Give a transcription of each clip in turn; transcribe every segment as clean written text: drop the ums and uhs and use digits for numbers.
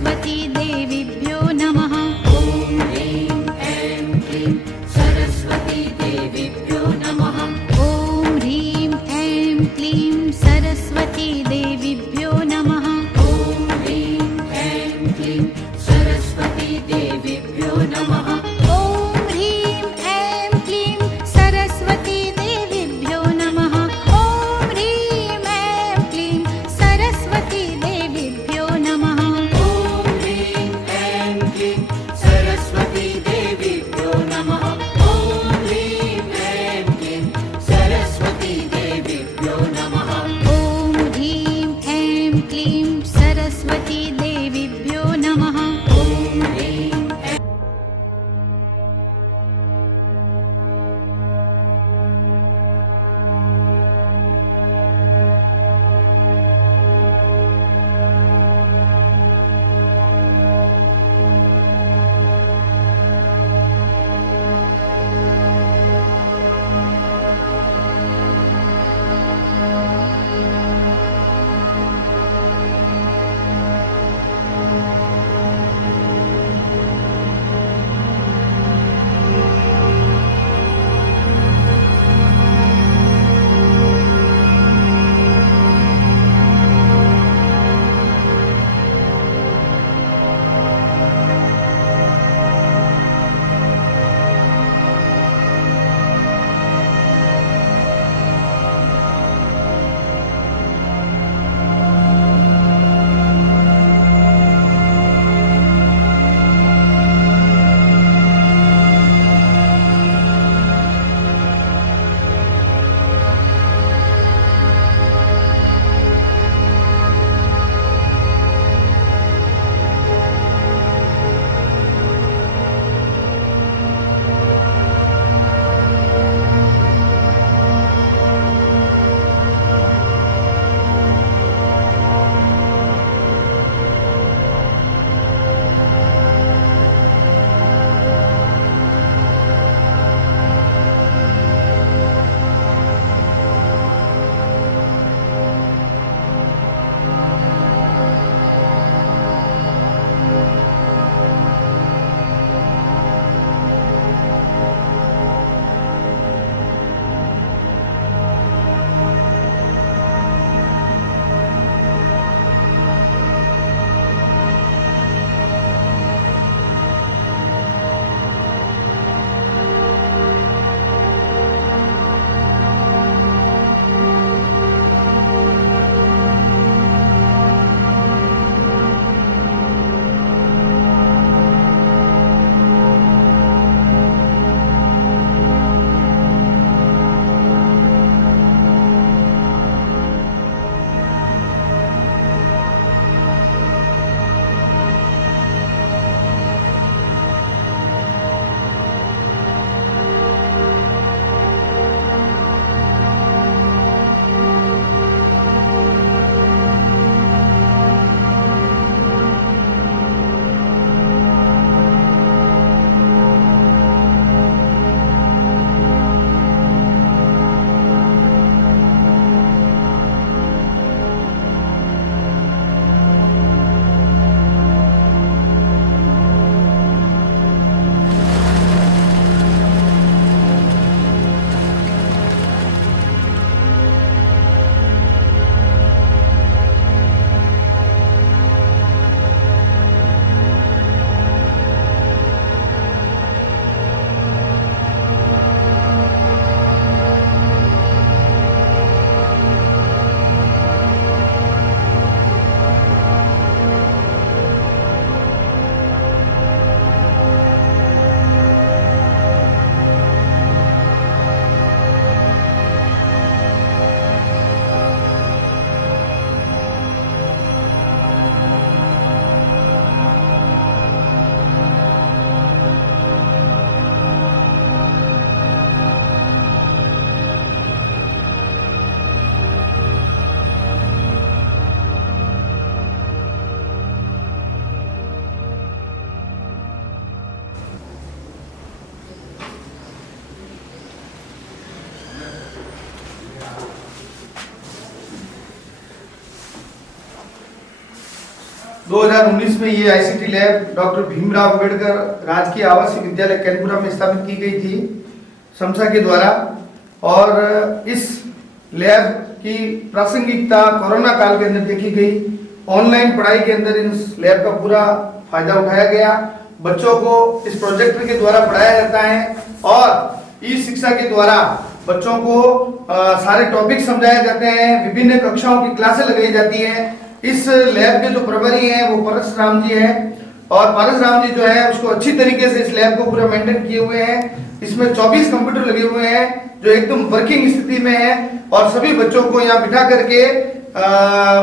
सरस्वती देवीभ्यो नमः। ॐ ह्रीं ऐं क्लीं सरस्वती देवीभ्यो नमः। ॐ ह्रीं ऐं क्लीं सरस्वती देवीभ्यो नमः। ॐ ह्रीं ऐं क्लीं सरस्वती देवीभ्यो नमः। ॐ ह्रीं ऐं क्लीं सरस्वती देवीभ्यो नमः। ॐ ह्रीं ऐं क्लीं सरस्वती देवीभ्यो नमः। ॐ ह्रीं 2019 में ये ICT lab doctor Bhimrao Ambedkar राजकीय आवासीय विद्यालय कैनपुरा में स्थापित की गई थी समसा के द्वारा। और इस लैब की प्रासंगिकता कोरोना काल के अंदर देखी गई। ऑनलाइन पढ़ाई के अंदर इस लैब का पूरा फायदा उठाया गया। बच्चों को इस प्रोजेक्टर के द्वारा पढ़ाया जाता है और ई शिक्षा के द्वारा बच्चों को सारे टॉपिक समझाए जाते हैं। विभिन्न कक्षाओं की क्लासें लगाई जाती हैं। इस लैब के जो प्रभारी हैं वो परशुराम जी हैं और परशुराम जी जो है उसको अच्छी तरीके से इस लैब को पूरा मेंटेन किए हुए हैं। इसमें 24 कंप्यूटर लगे हुए हैं जो एकदम वर्किंग स्थिति में है और सभी बच्चों को यहाँ बिठा करके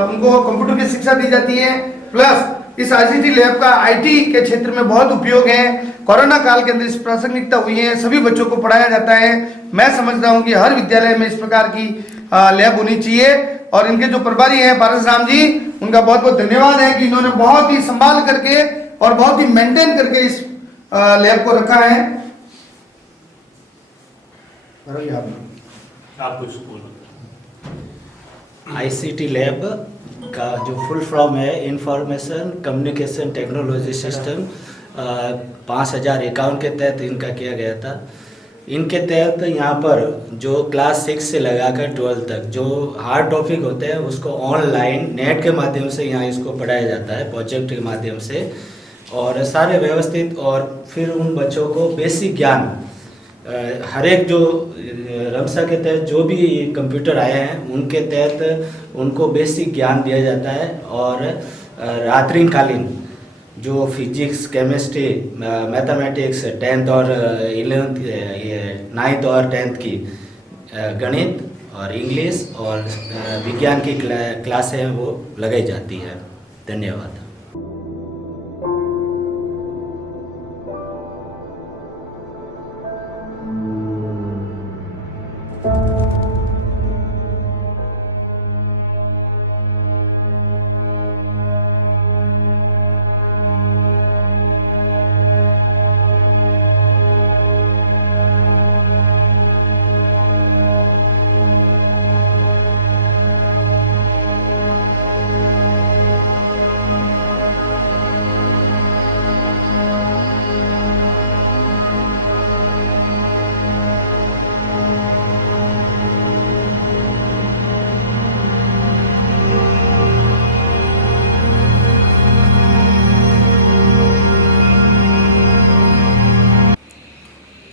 उनको कंप्यूटर की शिक्षा दी जाती है। प्लस इस आईसीटी लैब का आईटी के क्षेत्र में बहुत उपयोग है। कोरोना काल के अंदर इस प्रासंगिकता हुई है, सभी बच्चों को पढ़ाया जाता है। मैं समझता हूँ कि हर विद्यालय में इस प्रकार की लैब होनी चाहिए। और इनके जो प्रभारी हैं परशुराम जी, उनका बहुत बहुत धन्यवाद है कि इन्होंने बहुत ही संभाल करके और बहुत ही मेंटेन करके इस लैब को रखा है। आप कुछ बोलो। आईसीटी लैब का जो फुल फॉर्म है इंफॉर्मेशन कम्युनिकेशन टेक्नोलॉजी सिस्टम 5051 के तहत इनका किया गया था। इनके तहत यहाँ पर जो क्लास 6 से लगाकर 12 तक जो हार्ड टॉपिक होते हैं उसको ऑनलाइन नेट के माध्यम से यहाँ इसको पढ़ाया जाता है प्रोजेक्ट के माध्यम से और सारे व्यवस्थित। और फिर उन बच्चों को बेसिक ज्ञान हर एक जो रमसा के तहत जो भी कंप्यूटर आए हैं उनके तहत उनको बेसिक ज्ञान दिया जाता है। और रात्रिकालीन जो फिजिक्स केमिस्ट्री मैथमेटिक्स 10th और 11th 9th और 10th की गणित और इंग्लिश और विज्ञान की क्लासें हैं वो लगाई जाती है। धन्यवाद।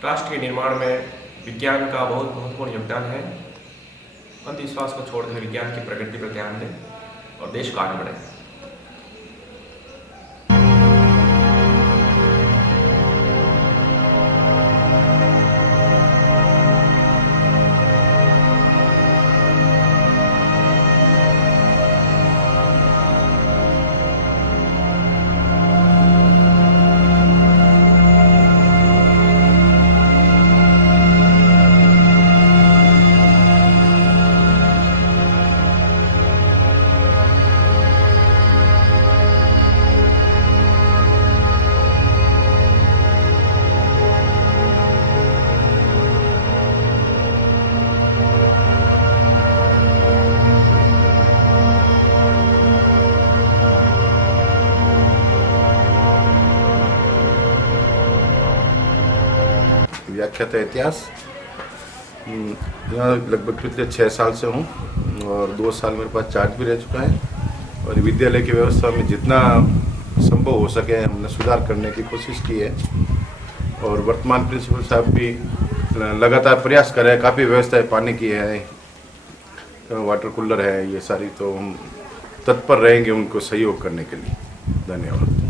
राष्ट्र के निर्माण में विज्ञान का बहुत महत्वपूर्ण योगदान है। अंधविश्वास को छोड़कर विज्ञान की प्रगति पर ध्यान दें और देश को आगे बढ़ाएं। व्याख्याता इतिहास यहाँ लगभग पिछले 6 साल से हूँ और 2 साल मेरे पास चार्ज भी रह चुका है। और विद्यालय की व्यवस्था में जितना संभव हो सके हमने सुधार करने की कोशिश की है और वर्तमान प्रिंसिपल साहब भी लगातार प्रयास कर रहे हैं। काफ़ी व्यवस्थाएं पानी की है, वाटर कूलर है, ये सारी, तो हम तत्पर रहेंगे उनको सहयोग करने के लिए। धन्यवाद।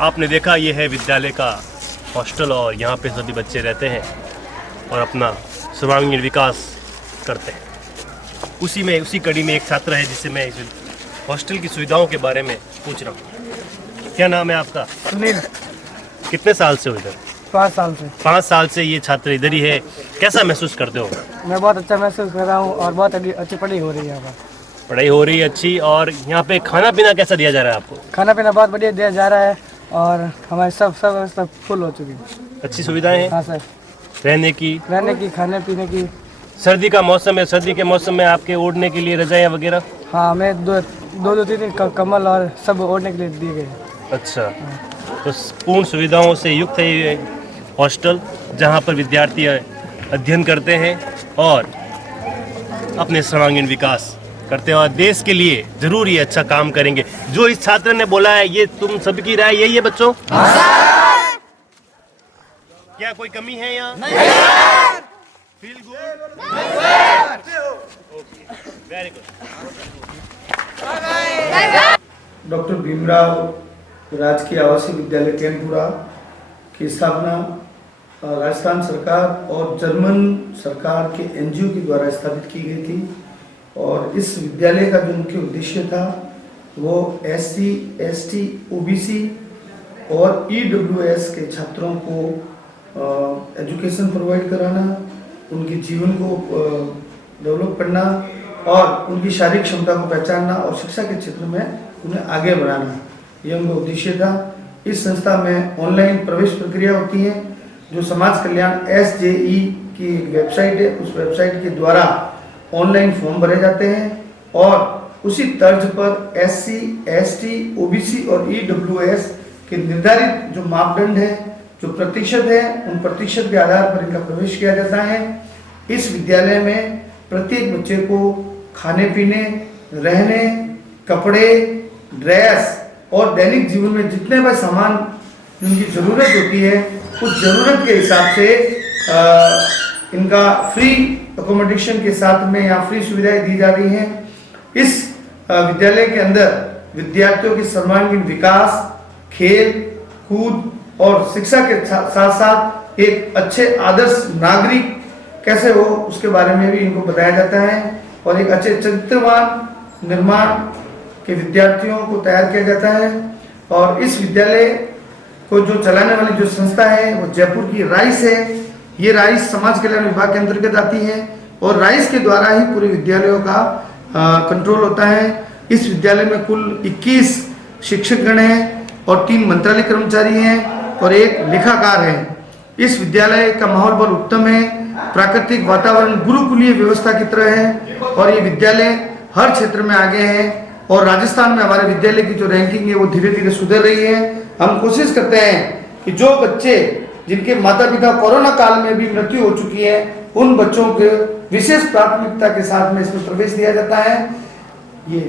आपने देखा ये है विद्यालय का हॉस्टल और यहाँ पे सभी बच्चे रहते हैं और अपना सर्वांगीण विकास करते हैं। उसी कड़ी में एक छात्र है जिससे मैं इस हॉस्टल की सुविधाओं के बारे में पूछ रहा हूँ। क्या नाम है आपका? सुनील। कितने साल से हो इधर? 5 साल से। 5 साल से ये छात्र इधर ही है। कैसा महसूस करते हो? मैं बहुत अच्छा महसूस कर रहा हूँ और बहुत अच्छी पढ़ाई हो रही है यहाँ पर। पढ़ाई हो रही है अच्छी। और यहाँ पे खाना पीना कैसा दिया जा रहा है आपको? खाना पीना बहुत बढ़िया दिया जा रहा है और हमारे सब फुल हो चुकी है। अच्छी सुविधाएं हैं? हाँ सर। रहने की, खाने पीने की। सर्दी का मौसम है, सर्दी के मौसम में आपके ओढ़ने के लिए रजाइयाँ वगैरह? हाँ, हमें दो तीन कम्बल और सब ओढ़ने के लिए दिए गए। अच्छा, तो पूर्ण सुविधाओं से युक्त है ये हॉस्टल, जहाँ पर विद्यार्थी अध्ययन करते हैं और अपने सर्वांगीण विकास करते हैं और देश के लिए जरूर ये अच्छा काम करेंगे। जो इस छात्र ने बोला है ये तुम सबकी राय यही है बच्चों? क्या कोई कमी है यहाँ? Feel good? Very good. Doctor Bhimrao राजकीय आवासीय विद्यालय कैनपुरा की स्थापना राजस्थान सरकार और जर्मन सरकार के एनजीओ के द्वारा स्थापित की गई थी और इस विद्यालय का जो मुख्य उद्देश्य था वो SC, ST, OBC और EWS के छात्रों को एजुकेशन प्रोवाइड कराना, उनके जीवन को डेवलप करना और उनकी शारीरिक क्षमता को पहचानना और शिक्षा के क्षेत्र में उन्हें आगे बढ़ाना, ये उनका उद्देश्य था। इस संस्था में ऑनलाइन प्रवेश प्रक्रिया होती है जो समाज कल्याण SJE की वेबसाइट है, उस वेबसाइट के द्वारा ऑनलाइन फॉर्म भरे जाते हैं और उसी तर्ज पर SC, ST, OBC और EWS के निर्धारित जो मापदंड है, जो प्रतिशत है, उन प्रतिशत के आधार पर इनका प्रवेश किया जाता है। इस विद्यालय में प्रत्येक बच्चे को खाने पीने, रहने, कपड़े, ड्रेस और दैनिक जीवन में जितने भी सामान जिनकी ज़रूरत होती है उस ज़रूरत के हिसाब से इनका फ्री अकोमोडेशन के साथ में यहाँ फ्री सुविधाएं दी जा रही हैं। इस विद्यालय के अंदर विद्यार्थियों के सर्वांगीण विकास, खेल कूद और शिक्षा के साथ साथ एक अच्छे आदर्श नागरिक कैसे हो उसके बारे में भी इनको बताया जाता है और एक अच्छे चरित्रवान निर्माण के विद्यार्थियों को तैयार किया जाता है। और इस विद्यालय को जो चलाने वाली जो संस्था है वो जयपुर की राइस है। ये राइस समाज कल्याण विभाग के अंतर्गत आती है और राइस के द्वारा ही पूरे विद्यालयों का कंट्रोल होता है। इस विद्यालय में कुल 21 शिक्षकगण हैं और 3 मंत्रालय कर्मचारी हैं और 1 लेखाकार है। इस विद्यालय का माहौल बहुत उत्तम है, प्राकृतिक वातावरण गुरुकुलीय व्यवस्था की तरह है और ये विद्यालय हर क्षेत्र में आगे है और राजस्थान में हमारे विद्यालय की जो रैंकिंग है वो धीरे धीरे सुधर रही है। हम कोशिश करते हैं कि जो बच्चे जिनके माता पिता कोरोना काल में भी मृत्यु हो चुकी है उन बच्चों के विशेष प्राथमिकता के साथ में इसमें प्रवेश दिया जाता है। ये